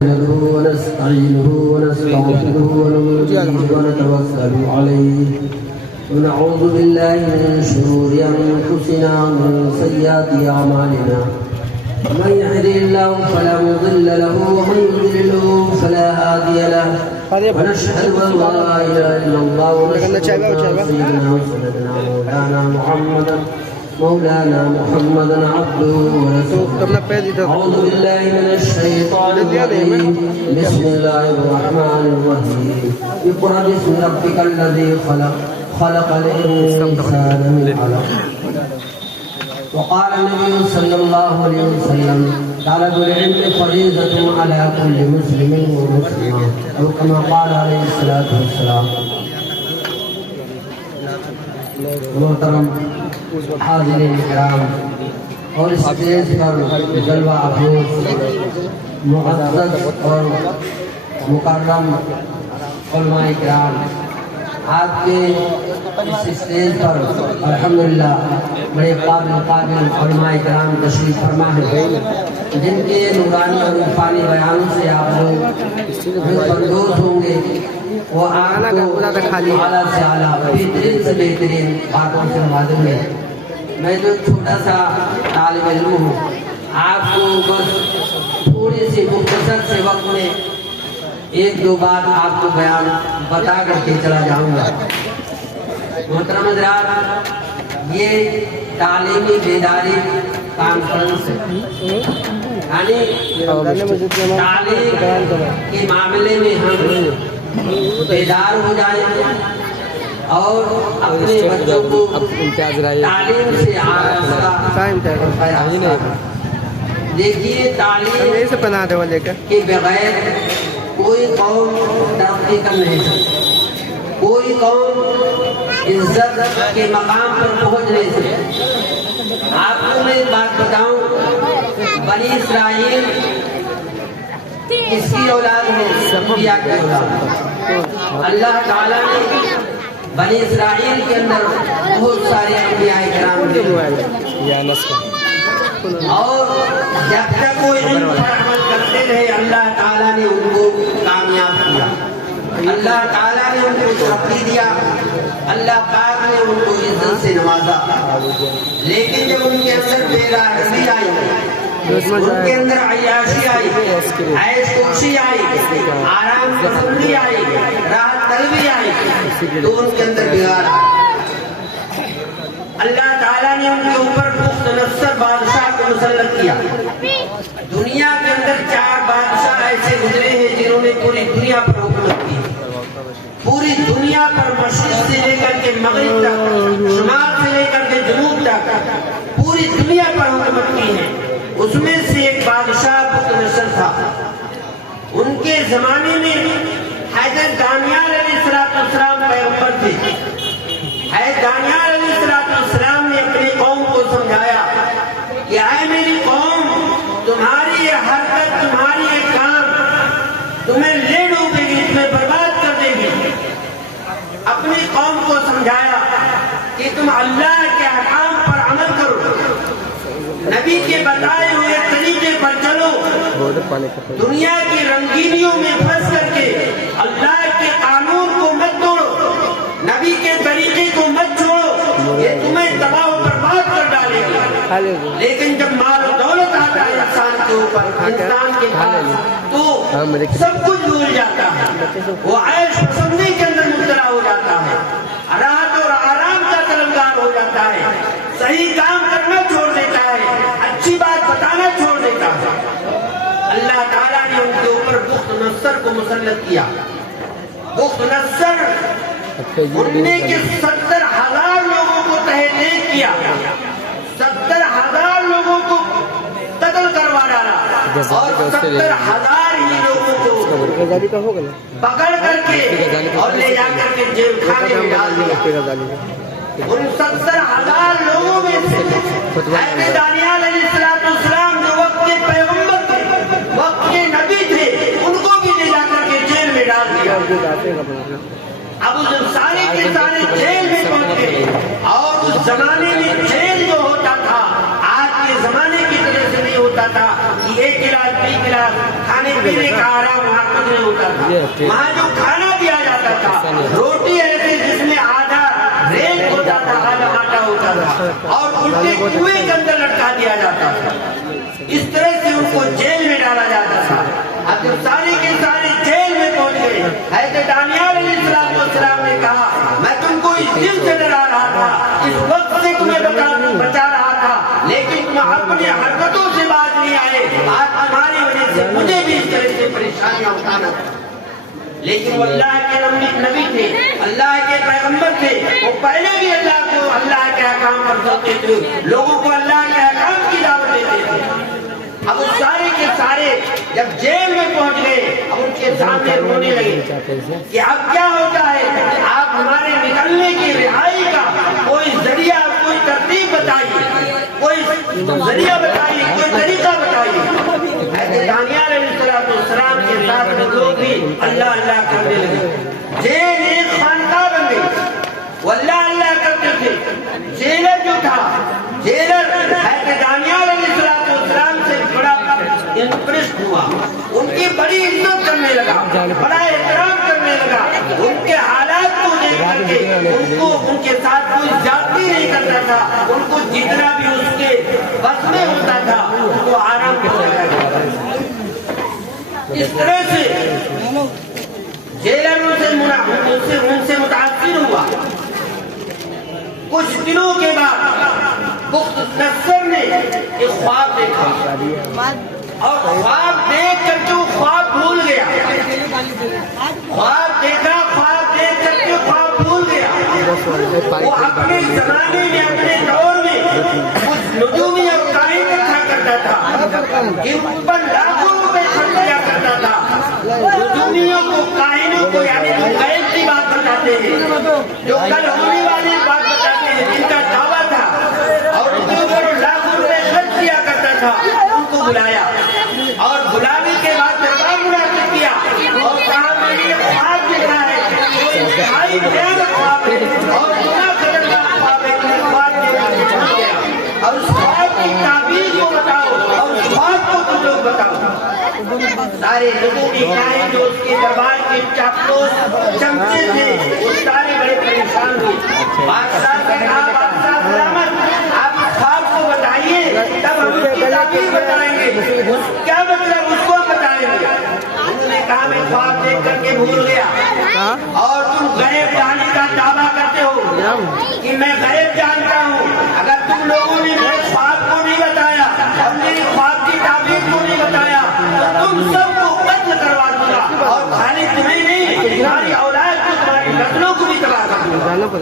نحمده ونستعينه ونستغفره ونتوكل عليه ونعوذ بالله من شرور أنفسنا ومن سيئات أعمالنا من يهده الله فلا مضل له ومن يضلل فلا هادي له ونشهد أن لا إله إلا الله ونشهد أن سيدنا مولانا محمدا عبده ورسوله أعوذ بالله من الشيطان الرجيم بسم الله الرحمن الرحيم اقرأ باسم ربك الذي خلق الإنسان من علق وقال النبي صلى الله عليه وسلم طلب العلم فريضة على كل مسلم ومسلمة أو كما قال عليه الصلاة والسلام. محترم حاضرین کرام اور اسٹیج پر جلوہ افروز معزز اور مکرم علماء کرام، آپ کے اس اسٹیج پر الحمدللہ بڑے قابل علماء کرام تشریف فرما ہے، جن کے نورانی اور عرفانی بیانوں سے آپ لوگ بندوز ہوں گے. وہ آپ کو اعلیٰ سے اعلیٰ بہترین سے بہترین باتوں سے نوازیں گے. میں جو چھوٹا سا طالب علم ہوں، آپ کو بس تھوڑی سی مختصر سے وقت میں ایک دو بات آپ کو بیان بتا کر کے چلا جاؤں گا. محترم حضرات، یہ تعلیمی بیداری کانفرنس ہے، یعنی تعلیم کے معاملے میں ہم بیدار ہو جائیں اور اپنے بچوں کو تعلیم سے دیکھیے، تعلیم کے بغیر کوئی قوم ترقی کر نہیں سکتی، کوئی قوم عزت کے مقام پر پہنچ نہیں سکتی. آپ کو میں ایک بات بتاؤں، بنی اسرائیل کس کی اولاد ہے؟ انبیاء کی اولاد. اللہ تعالیٰ نے بنی اسرائیل کے اندر بہت سارے انبیاء کرام ہیں، اور جب تک وہ علم پر عمل کرتے رہے اللہ تعالیٰ نے ان کو کامیاب کیا، اللہ تعالیٰ نے ان کو ترقی دیا، اللہ پاک نے ان کو عزت سے نوازا. لیکن جب ان کے اندر بے راحتی آئی، ان کے اندر عیاشی آئی، عیش کوشی آئی، آرام پسندی آئی، راحت طلبی آئی، تو ان کے اندر بگاڑ آئی. اللہ تعالیٰ نے ان کے اوپر بخت نصر بادشاہ کو مسلط کیا. دنیا کے اندر 4 بادشاہ ایسے گزرے ہیں جنہوں نے پوری دنیا پر حکومت کی، پوری دنیا پر مشرق سے لے کر کے مغرب تک، شمال سے لے کر کے جنوب تک پوری دنیا پر حکومت کی ہے. اس میں سے ایک بادشاہ بخت نصر تھا. ان کے زمانے میں حضرت دانیال علیہ السلام پیغمبر تھے. حضرت دانیال علیہ السلام نے اپنی قوم کو سمجھایا کہ اے میری قوم، تمہاری یہ حرکت، تمہاری یہ کام تمہیں لے ڈوبے گی، تمہیں برباد کر دے گی. اپنی قوم کو سمجھایا کہ تم اللہ کے احکام پر عمل کرو، نبی کے بتائے ہوئے طریقے پر چلو، دنیا کی رنگینیوں میں پھنس کر کے اللہ کے قانون کو مت توڑو، نبی کے طریقے کو مت چھوڑو، یہ تمہیں تباہ و برباد کر ڈالے گا. لیکن جب مال و دولت آتا ہے انسان کے اوپر، انسان کے پاس، تو سب کچھ بھول جاتا ہے، وہ عیش پسندی کے اندر مبتلا ہو جاتا ہے، راحت اور آرام کا طلبگار ہو جاتا ہے، صحیح کام کرنا چھوڑ دیتا ہے، اچھی بات بتانا چھوڑ دیتا ہے. اللہ تعالیٰ نے ان کے اوپر بخت نصر کو مسلط کیا. بخت نصر انہوں کہ 70,000 لوگوں کو تحریک کیا، 70,000 لوگوں کو قتل کروا ڈالا، اور 70,000 ہی لوگوں کو پکڑ کر کے اور لے جا کر کے جیل خانے میں ڈال دیا. ان 70,000 لوگوں میں سے حضرت دانیال علیہ السلام جو وقت کے پیغمبر تھے، وقت کے نبی تھے، ان کو بھی لے جا کر کے جیل میں ڈال دیا. ابو ذر سارے کے سارے جیل میں پہنچ گئے. اور اس زمانے میں جیل جو ہوتا تھا آج کے زمانے کی طرح سے نہیں ہوتا ہوتا تھا کہ ایک گلاس 20 گلاس کھانے پینے کا آرام وہاں کچھ نہیں ہوتا تھا. وہاں جو کھانا دیا جاتا تھا روٹی ایسے جس میں آدھا ریت ہوتا تھا آدھا آٹا ہوتا تھا اور الٹے کنویں کے اندر لٹکا دیا جاتا تھا. اس طرح سے ان کو جیل میں ڈالا جاتا تھا. اب جب سارے کے سارے جیل میں پہنچ گئے حضرت دانیال علیہ السلام نے کہا میں تم کو اس دل سے ڈرا رہا تھا اس وقت سے تمہیں بچا رہا تھا لیکن تم اپنی حرکتوں سے باز نہیں آئے. آج تمہاری وجہ سے مجھے بھی اس طرح سے پریشانیاں اٹھانا تھا. لیکن وہ اللہ کے نبی تھے اللہ کے پیغمبر تھے. وہ پہلے بھی اللہ کو اللہ کے احکام پر ہوتے تھے لوگوں کو اللہ کے احکام کی دعوت دیتے تھے. اب وہ سارے کے سارے جب جیل میں پہنچ گئے اب ان کے سامنے رونے لگے کہ اب کیا ہوتا ہے آپ ہمارے نکلنے کی رہائی کا کوئی ذریعہ کوئی ترتیب بتائیے کوئی ذریعہ بتائیے کوئی طریقہ بتائیے. دانیال علیہ السلام کے ساتھ لوگ بھی اللہ اللہ کرنے لگے. جیل ایک خانقاہ بن گئی وہ اللہ اللہ کرتے تھے. جیلر جو تھا جیلر حضرت دانیال علیہ السلام سے بڑا امپریسڈ ہوا. ان کی بڑی عزت کرنے لگا بڑا احترام کرنے لگا. ان کے حالات کو دیکھ کر کے ان کے ساتھ کوئی زیادتی نہیں کرتا تھا. ان کو جتنا بھی اس کے بس میں ہوتا تھا ان کو آرام کرتا تھا. اس طرح سے جیلر ان سے متاثر ہوا. کچھ دنوں کے بعد بختنصر نے ایک خواب دیکھا اور خواب دیکھ کر کے وہ خواب بھول گیا. خواب دیکھا خواب دیکھ کر کے خواب بھول گیا. وہ اپنے زمانے میں اپنے دور میں کچھ نجومی اور کاہن رکھا کرتا تھا جن پر لاکھوں روپے خرچ کیا کرتا تھا. نجومیوں کو کاہنوں کو یعنی جو غیب کی بات بتاتے ہیں جو کل ہونے والی بات بتاتے ہیں جن کا دعویٰ تھا اور ان کے اوپر لاکھوں روپے خرچ کیا کرتا تھا ان کو بلایا اور بلانے کے بعد دربار منعقد کیا اور کہا میں نے خواب دیکھا ہے وہ انتہائی بھیانک خواب ہے اور اتنا خطرناک خواب ہے کہ خواب دیکھا گیا اور اس خواب کی تعبیر کو بتاؤ اور اس خواب کو تم لوگ بتاؤ. سارے لوگوں کی کاہیں جو اس کے دربار کے چاپلوس چمچے تھے وہ سارے بڑے پریشان ہوئے. بادشاہ سے کہا بادشاہ سلامت آپ اس خواب کو بتائیے تب ہم اس کی تعبیر بتائیں گے. کیا مطلب اس کو بتائیں گے. انہوں نے کہا میں خواب دیکھ کر کے بھول گیا اور تم غیب جانے کا دعویٰ کرتے ہو کہ میں غیب جانتا ہوں. اگر تم لوگوں نے میرے خواب کو نہیں بتایا اور میری خواب کی تعبیر کو نہیں بتایا تو تم سب کو قتل کروا دوں گا اور خالی تمہیں نہیں تمہاری اولاد کو تمہاری نسلوں کو بھی تباہ کر دوں گا.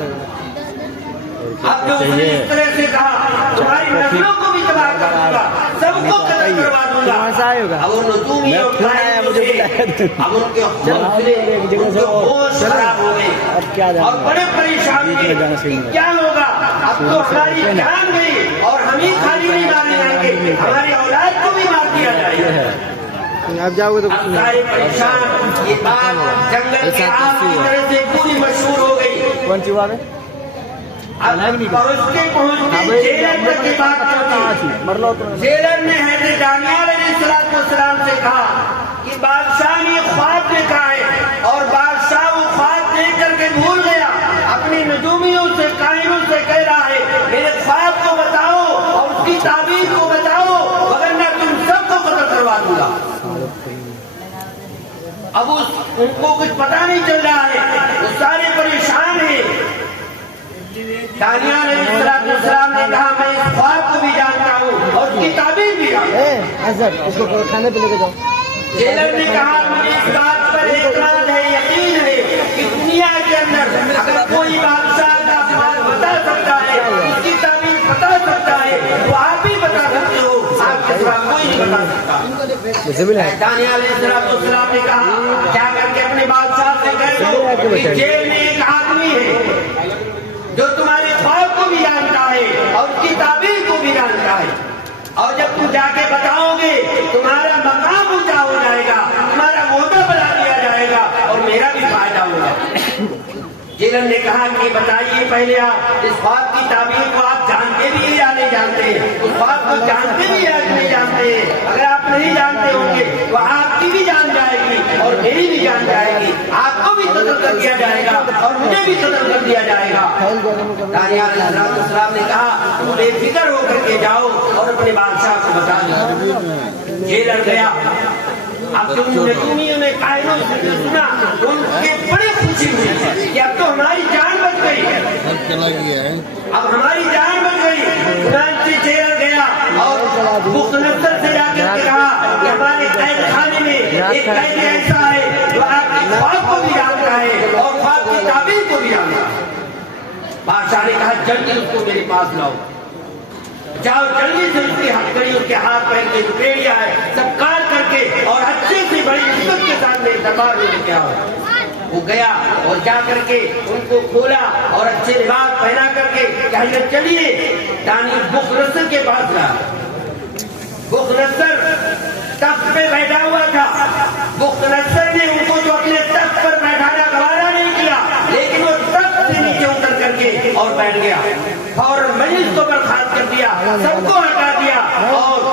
اب جو اس نے اس طرح سے کہا تمہاری نسلوں کو بھی تباہ کر دوں گا سب کو قتل کروا دوں گا. اب وہ نجومی اور اب ان کے ہوش خراب ہو گئے اور بڑے پریشان ہوئے کیا ہوگا. اب تو ہماری جان گئی اور ہم ہی خالی نہیں مارے جائیں گے ہماری اولاد کو بھی مار دیا جائے گا. اب سارے پریشان. یہ بات جنگل کے آگ کی طرح سے پوری مشہور ہو گئی. کون سی بات ہے. پہنچتے جیلر تک کی بات پہنچی. جیلر نے حضرت دانیال علیہ السلام سے کہا کہ بادشاہ نے خواب دیکھا ہے اور بادشاہ وہ خواب دیکھ کر کے بھول گیا. اپنی نجومیوں سے کاہنوں سے کہہ رہا ہے میرے خواب کو بتاؤ اور اس کی تعبیر کو بتاؤ ورنہ تم سب کو قتل کروا دوں گا. اب ان کو کچھ پتا نہیں چل رہا ہے وہ سارے پریشان ہیں. دانیال علیہ السلام نے کہا میں اس خواب کو بھی جانتا ہوں اور اس کی تعبیر بھی جانتا ہوں. کھانے پہ لے کے جاؤ. جیلر نے کہا مجھے اس بات پر اعتماد ہے یقین ہے کہ دنیا کے اندر اگر کوئی بادشاہ کا خواب بتا سکتا ہے اس کی تعبیر بتا سکتا ہے تو آپ بھی بتا سکتے ہو. آپ کے سوا کوئی نہیں بتا سکتا. دانیال علیہ السلام نے کہا جا کر کے اپنے بادشاہ سے کہہ دو کہ جیل میں ایک آدمی ہے جو تمہارے خواب کو بھی جانتا ہے اور اس کی تعبیر کو بھی جانتا ہے اور جب تم جا کے بتاؤ گے تمہارا مقام اونچا ہو جائے گا تمہارا عہدہ بڑھا دیا جائے گا اور میرا بھی فائدہ ہوگا. جیلر نے کہا کہ بتائیے پہلے آپ اس خواب کی تعبیر کو آپ جانتے بھی یا نہیں جانتے؟ اس بات کو جانتے بھی یا نہیں جانتے؟ اگر آپ نہیں جانتے ہوں گے تو آپ کی بھی جان جائے گی اور میری بھی جان جائے گی، آپ کو بھی قتل کر دیا جائے گا اور مجھے بھی قتل کر دیا جائے گا۔ دانیہ علیہ السلام نے کہا تم بے فکر ہو کر کے جاؤ اور اپنے بادشاہ کو بتا دو۔ جیلر گیا، اب جو نجومیوں نے قائدوں سے سنا ان کے بڑے خوشی ہوئی کہ اب تو ہماری جان بچ گئی ہے، اب ہماری جان بچ گئی۔ چنانچہ جیلر گیا اور بختنصر سے جا کر کے کہا کہ ہمارے قید خانے میں ایک قیدی ایسا ہے جو آپ کے خواب کو بھی جانتا ہے اور خواب کی تعبیر کو بھی جانتا ہے۔ بادشاہ نے کہا جلدی اس کو میرے پاس لاؤ، جاؤ جلدی سے اس کی ہتھکڑی، اس کے ہاتھ پیر کے جو بیڑیاں ہے سب کاٹ کر کے اور اچھے سے بڑی عزت کے ساتھ میرے دربار میں لے کے آؤ۔ وہ گیا اور جا کر کے ان کو کھولا اور اچھے لباس پہنا کر کے کہا چلیے دانی بختنصر کے پاس گیا۔ بختنصر تخت پہ بیٹھا ہوا تھا، بختنصر نے ان کو جو اپنے تخت پر بیٹھانا گوارا نہیں کیا، لیکن وہ تخت سے نیچے اتر کر کے اور بیٹھ گیا، فوراً مجلس کو برخاست کر دیا، سب کو ہٹا دیا اور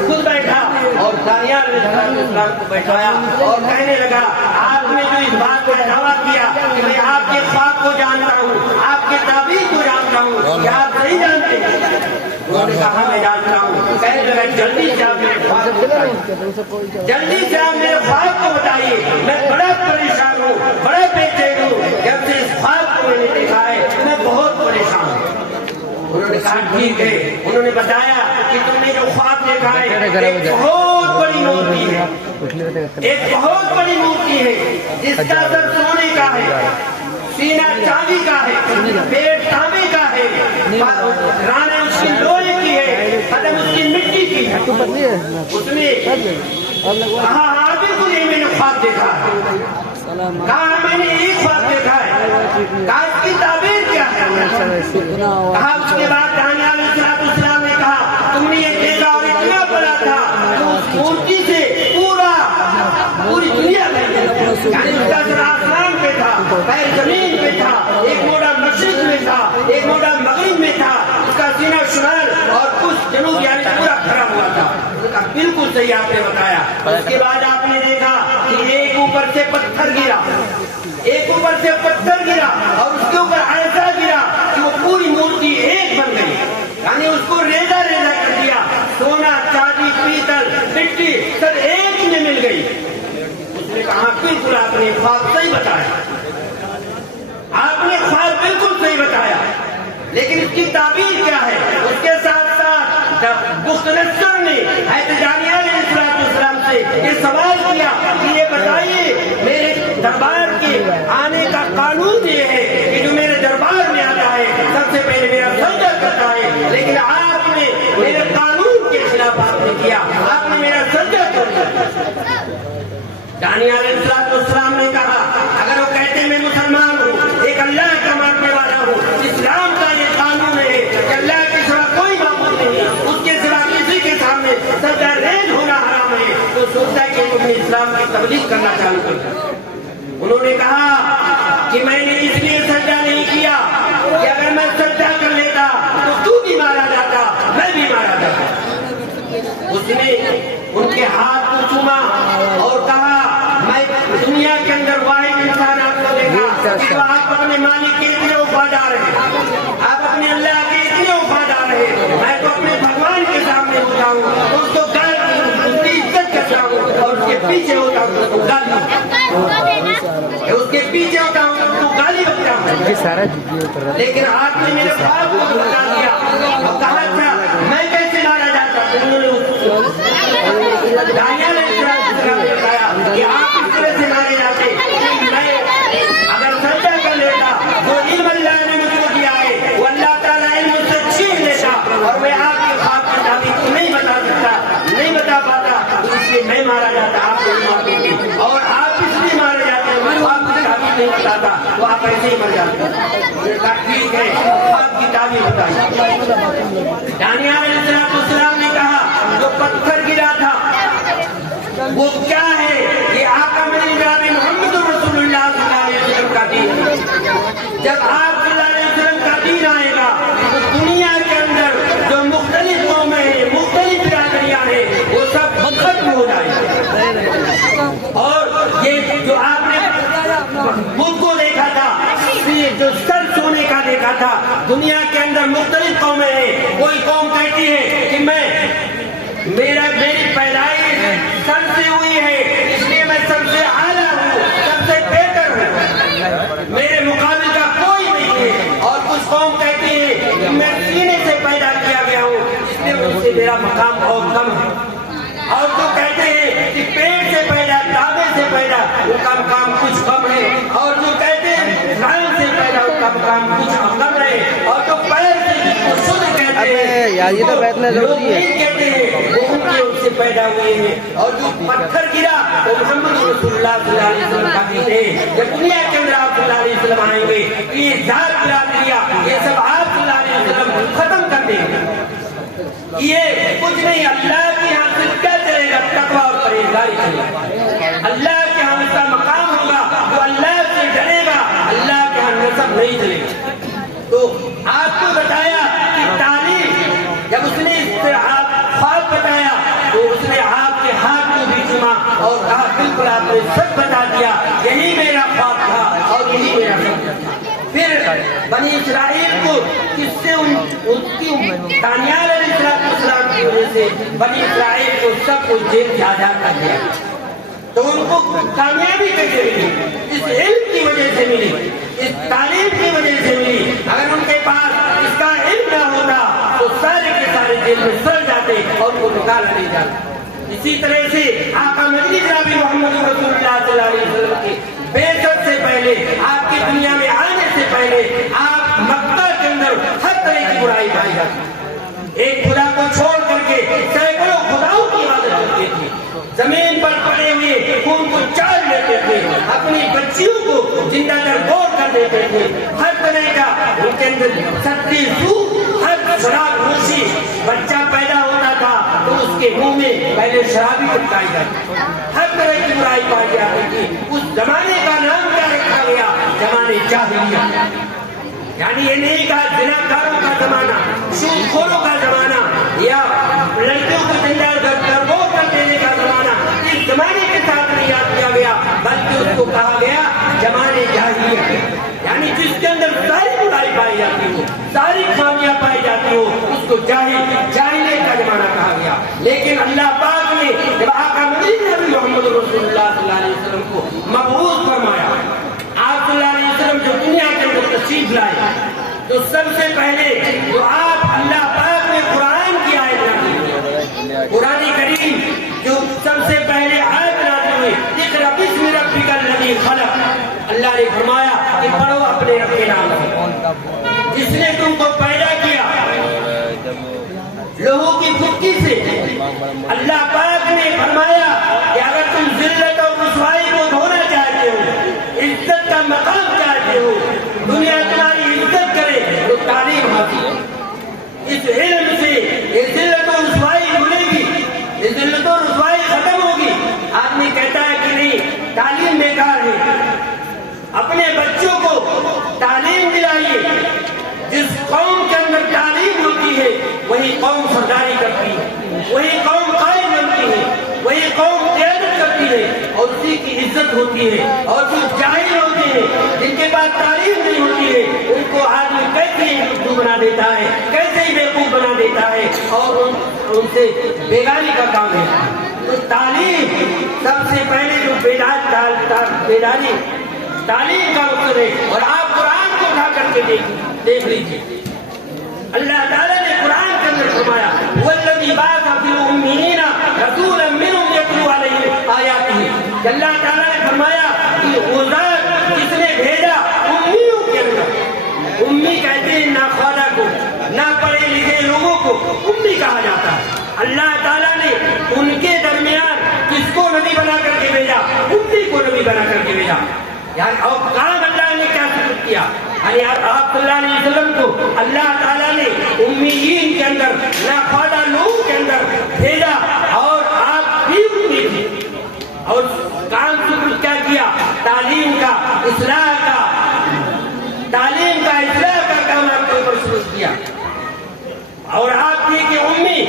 خود بیٹھا اور دانیہ علیہ السلام کو بیٹھایا اور کہنے لگا آپ نے جو اس بات کو دعویٰ کیا کہ میں آپ کے خواب کو جانتا ہوں، آپ کے تعبیر کو جانتا ہوں، کیا آپ نہیں جانتے؟ انہوں نے کہا میں جانتا ہوں۔ کہنے لگا جلدی سے آپ میرے خواب کو بتائیے، جلدی سے آپ میرے خواب کو بتائیے، میں بڑا پریشان ہوں، بڑا بے چین ہوں، جب سے اس خواب کو میں نے دیکھا ہے میں بہت پریشان ہوں۔ انہوں نے کہا ٹھیک ہے۔ انہوں نے بتایا کہ تم نے جو خواب دیکھا ہے ایک بہت بڑی مورتی ہے، ایک بہت بڑی مورتی ہے جس کا سر سونے کا ہے، سینہ چاندی کا ہے، پیٹ تانبے کا ہے، رانیں اس کی لوہے کی ہے، قدم اس کی مٹی کی ہے۔ اس نے کہا ہاں بالکل یہ میں نے خواب دیکھا ہے۔ کہا میں نے ایک خواب دیکھا ہے، کہا اس کی تعبیر کیا ہے؟ کہا اس کے بعد دانیہ علیہ السلام نے کہا تم نے یہ دیکھا اور اتنا بڑا تھا کہ اس مورتی سے پوری دنیا میں یعنی اس کا سر آسمان پہ تھا، پیر زمین پہ تھا، ایک موڑا مشرق میں تھا، ایک موڑا مغرب میں تھا، اس کا سینہ شمال اور کچھ جنوب یعنی پورا کھڑا ہوا تھا۔ بالکل صحیح آپ نے بتایا۔ اس کے بعد آپ نے دیکھا کہ ایک اوپر سے پتھر گرا، ایک اوپر سے پتھر گرا اور اس کے اوپر ایسا گرا کہ وہ پوری مورتی ایک بن گئی، یعنی اس کو ریزہ ریزہ کر دیا، سونا چاندی پیتل مٹی سب ایک میں مل گئی۔ اس نے کہا بالکل آپ نے خواب صحیح بتایا، آپ نے خواب بالکل صحیح بتایا، لیکن اس کی تعبیر کیا ہے؟ اس کے ساتھ ساتھ بختنصر نے حضرت دانیہ علیہ السلام سے یہ سوال کیا کہ یہ بتائیے میرے دربار کے آنے کا قانون یہ ہے کہ جو میرے دربار میں آتا ہے سب سے پہلے میرا سجدہ کرتا ہے، لیکن آپ نے میرے قانون کے خلاف آپ نے کیا، آپ نے میرا سجدہ کر دیا۔ دانیہ علیہ السلام نے کہا اگر وہ کہتے میں مسلمان ہوں، ایک اللہ کا ماننے والا ہوں، اسلام کا یہ قانون ہے کہ اللہ کے سوا کوئی معبود نہیں، اس کے سوا کسی کے سامنے سجدہ ریز ہونا حرام ہے، تو سوچتا ہے کہ تم نے اسلام کی تبلیغ کرنا چالو کر دیا۔ انہوں نے کہا کہ میں نے اس لیے سجدہ نہیں کیا کہ اگر میں سجدہ کر لیتا تو بھی مارا جاتا، میں بھی مارا جاتا۔ اس نے ان کے ہاتھ کو چوما اور کہا میں دنیا کے اندر واحد انسان آپ کو دیکھا کہ آپ اپنے مالک کے اتنے وفادار ہیں، آپ اپنے اللہ کے اتنے وفادار ہیں، میں تو اپنے بھگوان کے سامنے ہوتا ہوں، اس کو اس کی عزت کرتا ہوں اور اس کے پیچھے ہوتا ہوں تو گالی، اس کے پیچھے ہوتا ہوں تو گالی بکتا ہوں، لیکن آپ نے میرے خواب کو بتا دیا اور کہا تھا میں کیسے مارا جاتا ہوں۔ دانیہ علیہ السلام نے بتایا کہ آپ اس طرح سے مارے جاتے، میں اگر سجدہ کر لیتا جو علم اللہ نے مجھ کو دیا ہے وہ اللہ تعالیٰ علم مجھ سے چھین لیتا اور میں آپ کے خواب کی تعبیر کو نہیں بتا سکتا، نہیں بتا پاتا، اس لیے میں مارا جاتا، آپ کو نہیں مارتے تھے، اور آپ اس لیے مارے جاتے ہیں میں خواب کی تعبیر نہیں بتاتا تو آپ ایسے ہی مر جاتے۔ انہوں نے کہا ٹھیک ہے خواب کی تعبیر بتائیے۔ دانیہ علیہ السلام نے کہا جو پتھر گرا تھا وہ کیا ہے؟ یہ آقا میری جناب محمد رسول اللہ صلی اللہ علیہ وسلم کا دین ہے۔ جب آپ صلی اللہ علیہ وسلم کا دین آئے گا تو اور یہ جو آپ نے بدھ کو دیکھا تھا، جو سر سونے کا دیکھا تھا، دنیا کے اندر مختلف قومیں ہیں. کوئی قوم کہتی ہے کہ میری پیدائش سر سے ہوئی ہے، اس لیے میں سب سے اعلیٰ ہوں، سب سے بہتر ہوں، میرے مقابل کا کوئی نہیں ہے. اور کچھ قوم کہتی ہے کہ میں سینے سے پیدا کیا گیا ہوں، اس لیے مجھ سے میرا مقام بہت کم ہے. اور جو کہتے ہیں کہ پیٹ سے پیدا، تابے سے پیدا، ان کا مقام کچھ کم ہے. اور جو کہتے ہیں ران سے پیدا، ان کا مقام کچھ کم ہے. اور جو پیر سے جس کو شدھ کہتے ہیں، یہ تو بیٹھنا ضروری ہے، کہتے ہیں وہ ان سے پیدا ہوئے ہیں. اور جو پتھر گرا وہ محمد رسول اللہ صلی اللہ علیہ وسلم کا بیٹے ہیں. جب دنیا کے اندر آپ صلی اللہ علیہ وسلم آئیں گے، یہ ذات گرا دیا، یہ سب آپ صلی اللہ علیہ وسلم ختم کر دیں گے. یہ کچھ نہیں، اللہ کے یہاں سے کیا چلے گا؟ تقویٰ اور پرہیزگاری چلے گا. اللہ کے یہاں اس کا مقام ہوگا، جو اللہ سے ڈرے گا. اللہ کے یہاں نسب نہیں چلے گا. تو آپ کو بتایا کہ تعلیم، جب اس نے اس سے آپ خواب بتایا تو اس نے آپ کے ہاتھ کو بھی چوما اور کہا بالکل آپ نے سچ بتا دیا، یہی میرا خواب تھا اور یہی میرا سچ تھا. پھر بنی اسرائیل کو کس سے ان کی دانیال علیہ السلام کی وجہ سے بنی اسرائیل کو سب کو جیل سے آزاد کر دیا. تو ان کو کامیابی کیسے ملی؟ اس علم کی وجہ سے ملی، اس تعلیم کی وجہ سے ملی. اگر ان کے پاس اس کا علم نہ ہوتا تو سارے کے سارے جیل میں سڑ جاتے اور ان کو نکالا نہیں جاتا. اسی طرح سے آقا مدنی جناب محمد رسول اللہ صلی اللہ علیہ وسلم کی بعثت سے پہلے، آپ کی دنیا میں آنے سے پہلے، آپ مکہ کے اندر ہر طرح کی برائی پائی جاتی. ایک خدا کو چھوڑ کر کے سینکڑوں خداؤں کی عبادت کرتے تھے، زمین پر پڑے ہوئے خون کو چاٹ لیتے تھے، اپنی بچیوں کو زندہ درگور کر دیتے تھے. ہر طرح کا ان کے اندر ستی سود، ہر شراب نوشی. بچہ پیدا ہوتا تھا تو اس کے منہ میں پہلے شرابی چپکائی جاتی، ہر طرح کی برائی پائی جاتی تھی. اس زمانے کا نام کیا رکھا گیا؟ زمانے جاہلیت. یعنی یہ نہیں کہا زناکاروں کا زمانہ، سود خوروں کا زمانہ، یا لڑکیوں کو زندہ درگور کر دینے کا زمانہ. اس زمانے کے ساتھ نہیں یاد کیا گیا، بلکہ اس کو کہا گیا زمانے جاہلیت. یعنی جس کے اندر ساری برائی پائی جاتی ہو، ساری خامیاں پائی جاتی ہو، اس کو جاہلیت کا زمانہ کہا گیا. لیکن اللہ پاک نے جب آقا مدنی نبی محمد رسول اللہ صلی اللہ علیہ وسلم کو مبعوث فرمایا، آپ صلی اللہ علیہ وسلم جو دنیا کے اندر تشریف لائے، تو سب سے پہلے جو آپ اللہ پاک نے قرآن کی آیت نازل کی، قرآن کریم جو سب سے پہلے آیت نازل ہوئی، اقرأ باسم ربک الذی خلق. اللہ نے فرمایا کہ پڑھو اپنے رب کے نام سے جس نے تم کو پیدا کیا لوہوں کی پھٹکی سے. اللہ پاک نے فرمایا کہ اگر تم ذلت اور رسوائی کو دھونا چاہتے ہو، عزت کا مقام چاہتے ہو، دنیا تمہاری عزت کرے، تو تعلیم حاصل کرو. اس علم سے یہ ذلت و رسوائی بھولے گی، یہ ذلت و رسوائی ختم ہوگی. آدمی کہتا ہے کہ نہیں تعلیم بیکار ہے. اپنے بچوں کو تعلیم دلائیے. جس قوم کے اندر تعلیم ہوتی ہے وہی قوم سرداری کرتی ہے، وہی قوم قائم بنتی ہے، وہی قوم قیادت کرتی ہے اور اسی کی عزت ہوتی ہے. اور جو جاہل ہوتے ہیں، جن کے پاس تعلیم نہیں ہوتی ہے، ان کو آدمی کیسے ہی بدھو بنا دیتا ہے، کیسے ہی بیوقوف بنا دیتا ہے اور ان سے بیگاری کا کام ہے. تو تعلیم سب سے پہلے جو بیداری تعلیم کا مقصد ہے. اور آپ قرآن کو اٹھا کر کے دیکھ لیجیے. اللہ تعالیٰ نے قرآن کے اندر فرمایا وَالَّذِي بَعَثَ فِي الْأُمِّيِّينَ رَسُولًا مِّنْهُمْ يَتْلُو عَلَيْهِمْ آيَاتِهِ. کہ اللہ تعالیٰ نے فرمایا کہ وہ ذات جس نے بھیجا امیوں کے اندر، امی کہتے ہیں ناخواندہ کو، نہ پڑھے لکھے لوگوں کو امی کہا جاتا ہے. اللہ تعالیٰ نے ان کے درمیان کس کو نبی بنا کر کے بھیجا؟ امی کو نبی بنا کر کے بھیجا. یعنی اور کام اللہ نے کیا ثابت کیا؟ یعنی آپ صلی اللہ علیہ وسلم کو اللہ تعالیٰ نے امیین کے اندر، ناخواندہ لوگوں کے اندر بھیجا اور آپ بھی امی تھے. اور کام ثابت کیا کیا؟ تعلیم کا، اصلاح کا، تعلیم کا اصلاح کا کام آپ کے اوپر شروع کیا. اور آپ تھے کہ امی.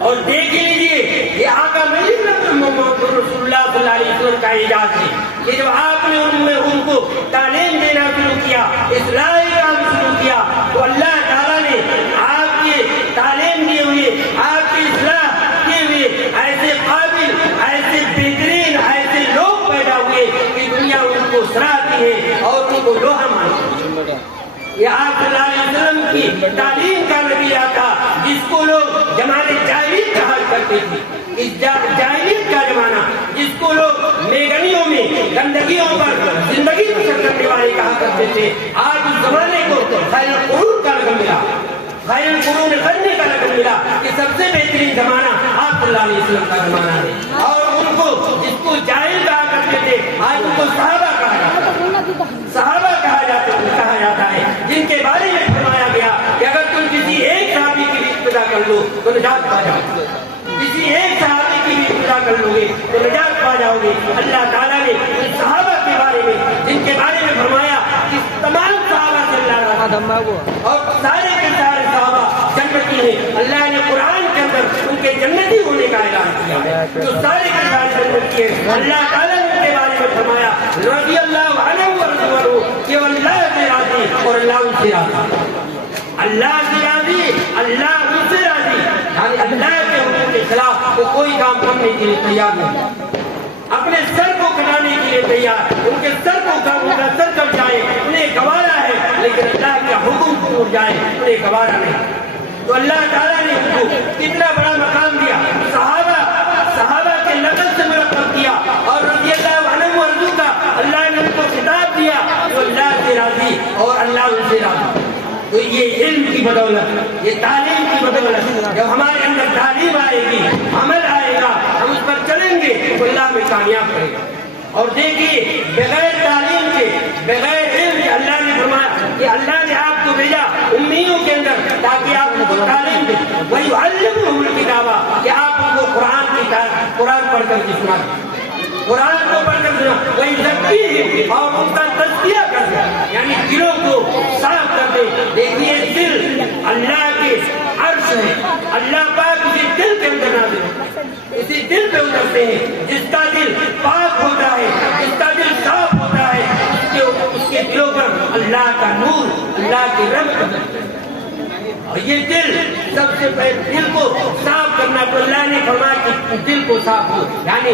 اور دیکھ لیجیے یہ آقا محمد رسول اللہ صلی اللہ علیہ وسلم کا اعجاز ہے کہ جب آپ نے ان کو تعلیم دینا شروع کیا، اصلاح کام شروع کیا، تو اللہ تعالیٰ نے آپ کے تعلیم دیے ہوئے، آپ کی اصلاح کیے ہوئے ایسے قابل، ایسے بہترین، ایسے لوگ پیدا ہوئے کہ دنیا ان کو سراہتی ہے اور ان کو لوہا مانتی ہے۔ یہ آپ صلی اللہ علیہ وسلم کی تعلیم کا نتیجہ تھا، جس کو لوگ زمانے جاہلیت کہا کرتے تھے۔ اس جاہلیت کا زمانہ جس کو لوگ میگنیوں میں، گندگیوں پر زندگی بسر کرنے والے کہا کرتے تھے، آج اس زمانے کو خیر القرون کا لقب ملا، خیر القرون کرنے کا لقب ملا کہ سب سے بہترین زمانہ آپ صلی اللہ علیہ وسلم کا زمانہ ہے۔ اور ان کو جس کو جاہل کہا کرتے تھے، آج ان کو صحابہ کہا جاتا ہے، صحابہ کہا جاتا ہے، جن کے بارے میں فرمایا گیا کہ اگر تم کسی ایک صحابی کی بھی ابتدا کر لو تو نجات پا جاؤ گے، کسی ایک صحابی کی بھی ابتدا کر لو گے تو نجات پا جاؤ گے۔ اللہ تعالیٰ نے ان صحابہ کے بارے میں، جن کے بارے میں فرمایا کہ تمام صحابہ سے اللہ راضی اور سارے کے سارے صحابہ جنتی ہیں، اللہ نے قرآن کے اندر ان کے جنتی ہونے کا اعلان کیا، جو سارے کے سارے جنتی ہیں۔ اللہ تعالیٰ نے ان کے بارے میں فرمایا رضی اللہ عنہ ورضوانہ کہ اللہ سے راضی اور اللہ ان سے راضی، اللہ سے راضی، اللہ ان سے راضی، یعنی اللہ کے حکم کے خلاف وہ کوئی کام کرنے کے لیے تیار نہیں، اپنے سر کو کٹانے کے لیے تیار، ان کے سر کو ان کا سر کٹ جائے انہیں گوارا ہے، لیکن اللہ کا حکم ٹوٹ جائے انہیں گوارا نہیں۔ تو اللہ تعالیٰ نے ان کو کتنا بڑا مقام دیا، صحابہ کے لقب سے مرتب کیا، اور رضی اللہ عنہ ورضو کا اللہ نے ان کو خطاب دیا تو اللہ سے راضی اور اللہ ان سے راضی۔ تو یہ علم کی بدولت، یہ تعلیم کی بدولت، جب ہمارے اندر تعلیم آئے گی، عمل آئے گا، ہم اس پر چلیں گے تو اللہ ہمیں کامیاب کرے گا۔ اور دیکھیے بغیر تعلیم کے، بغیر علم کے، اللہ نے فرمایا کہ اللہ نے آپ کو بھیجا امیوں کے اندر تاکہ آپ ان کو تعلیم دیں، وَيُعَلِّمُهُمُ الْكِتَابَ، کہ آپ ان کو قرآن پڑھ کر کے سنا دیں، قرآن کو پڑھ کر سنا، وَيُزَكِّيهِمْ، اور ان کا تزکیہ کر دیں، یعنی دلوں کو صاف کر دیں۔ دیکھیے دل اللہ کے عرش ہے، اللہ پاک اسی دل کے اندر نازل ہوتا ہے، اسی دل پہ اترتے ہیں، جس کا دل پاک ہوتا ہے، جس کا دل صاف ہوتا ہے، اس کے دلوں پر اللہ کا نور، اللہ کی رحمت ہے۔ اور یہ دل سب سے پہلے دل کو صاف کرنا، تو اللہ نے فرمایا کہ دل کو صاف ہو، یعنی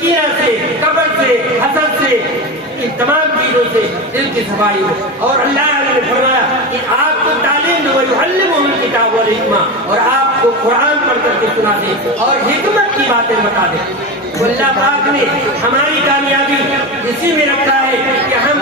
کینہ سے، کبر سے، حسد سے، ان تمام چیزوں سے دل کی صفائی ہو۔ اور اللہ نے فرمایا کہ آپ کو تعلیم دو، وَيُعَلِّمُهُمُ الْكِتَابَ وَالْحِکْمَةَ، اور آپ کو قرآن پڑھ کر کے سنا دے اور حکمت کی باتیں بتا دے۔ تو اللہ پاک نے ہماری کامیابی اسی میں رکھا ہے کہ ہم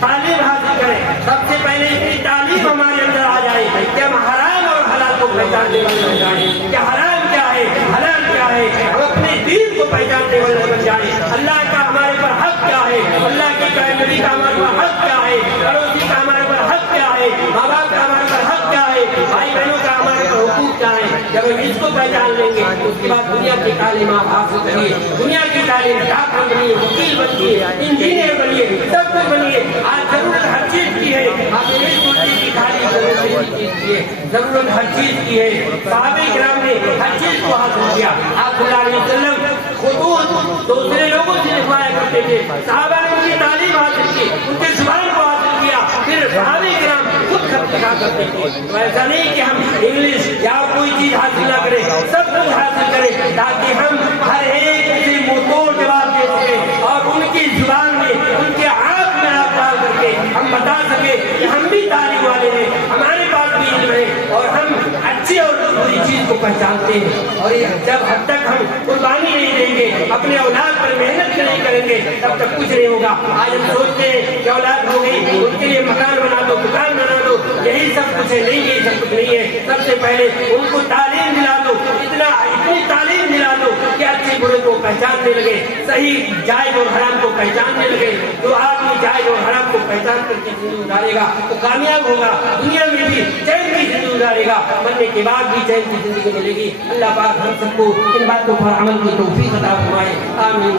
تعلیم حاصل کریں، سب سے پہلے اتنی تعلیم ہمارے اندر آ جائے کہ ہم حرام اور حلال کو پہچاننے والے بن جائیں، کہ حرام کیا ہے، حلال کیا ہے، ہم اپنے دین کو پہچاننے والے بن جائیں، اللہ کا ہمارے پر حق کیا ہے، اللہ کے نبی کا ہمارے پر حق کیا ہے، پڑوسی کا ہمارے پر حق کیا ہے، ماں باپ کا ہمارے پر حق کیا ہے، بھائی بہنوں کا ہمارے پر حقوق کیا ہے۔ جب ہم اس کو پہچان لیں گے اس کے بعد دنیا کی تعلیم آپ حاصل کریے، دنیا کی تعلیم، ڈاکٹر بنیے، وکیل بنیے، انجینئر بنیے، سب کچھ بنیے۔ آج ضرورت ہر چیز کی ہے، آپ یہ نہیں سوچیں کہ خالی ضرورت ہر چیز کی ہے۔ صحابہ کرام نے ہر چیز کو حاصل کیا، آپ صلی اللہ علیہ وسلم خطوط دوسرے لوگوں سے لکھوایا کرتے تھے، صحابہ نے ان کی تعلیم حاصل کی، ان کے زبان کو حاصل کیا، پھر صحابہ کرام خود خط لکھا کرتے تھے۔ تو ایسا نہیں کہ ہم انگلش یا کوئی چیز حاصل نہ کریں، سب کچھ حاصل کریں تاکہ ہم ہر ایک سے منہ توڑ جواب دے سکیں اور ان کی زبان میں، ان کے آنکھ میں آپ ڈال کر کے ہم بتا سکیں کہ ہم بھی تعلیم والے ہیں، ہمارے پاس بھی علم ہے اور ہم اچھی اور بری چیز کو پہچانتے ہیں۔ اور جب حد تک ہم قربانی نہیں دیں گے، اپنے اولاد پر محنت نہیں کریں گے، تب تک کچھ نہیں ہوگا۔ آج ہم سوچتے ہیں کہ اولاد ہو گئی، ان کے لیے مکان بنا دو، دکان بنا دو، یہی سب کچھ ہے، نہیں یہ سب کچھ نہیں ہے۔ سب سے پہلے ان کو تعلیم دلا دو، اتنی تعلیم دلا دو کہ اچھے برے کو پہچاننے لگے، صحیح جائز اور حرام کو پہچاننے لگے۔ جو آدمی جائز اور حرام کو پہچان کر کے زندگی گزارے گا وہ کامیاب ہوگا، دنیا میں بھی چین کی زندگی گزارے گا، مرنے کے بعد بھی چین کی زندگی ملے گی۔ اللہ پاک ہم سب کو ان باتوں پر عمل کی توفیق عطا فرمائے، آمین۔